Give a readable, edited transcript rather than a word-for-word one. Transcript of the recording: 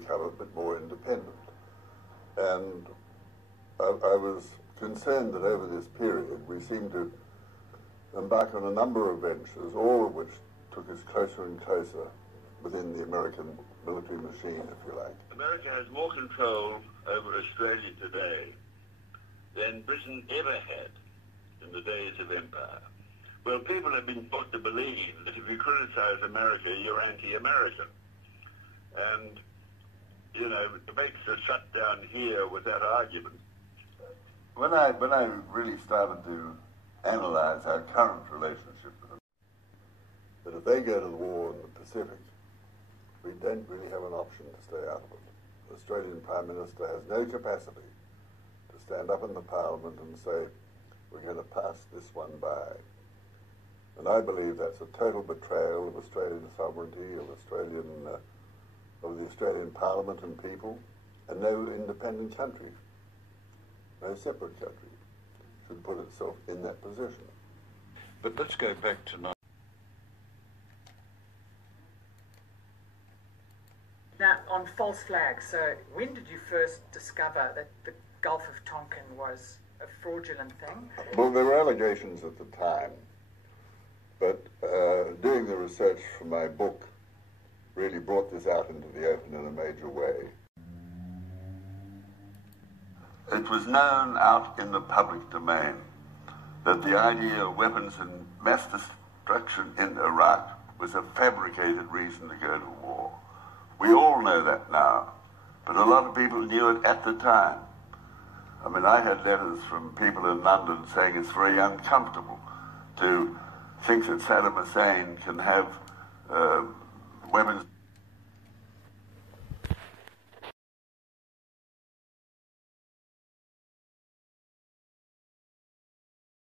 become a bit more independent. And I was concerned that over this period we seemed to embark on a number of ventures, all of which took us closer and closer within the American military machine, if you like. America has more control over Australia today than Britain ever had in the days of empire. Well, people have been taught to believe that if you criticize America, you're anti-American. And, you know, debates are shut down here without argument. When I really started to analyze our current relationship with them, that if they go to the war in the Pacific, we don't really have an option to stay out of it. The Australian Prime Minister has no capacity to stand up in the Parliament and say, we're going to pass this one by. And I believe that's a total betrayal of Australian sovereignty, of the Australian Parliament and people, and no independent country, no separate country should put itself in that position. but let's go back to now. Now, on false flags, so when did you first discover that the Gulf of Tonkin was a fraudulent thing? Well, there were allegations at the time, but doing the research for my book really brought this out into the open in a major way. It was known out in the public domain that the idea of weapons and mass destruction in Iraq was a fabricated reason to go to war. We all know that now, but a lot of people knew it at the time. I mean, I had letters from people in London saying it's very uncomfortable to think that Saddam Hussein can have weapons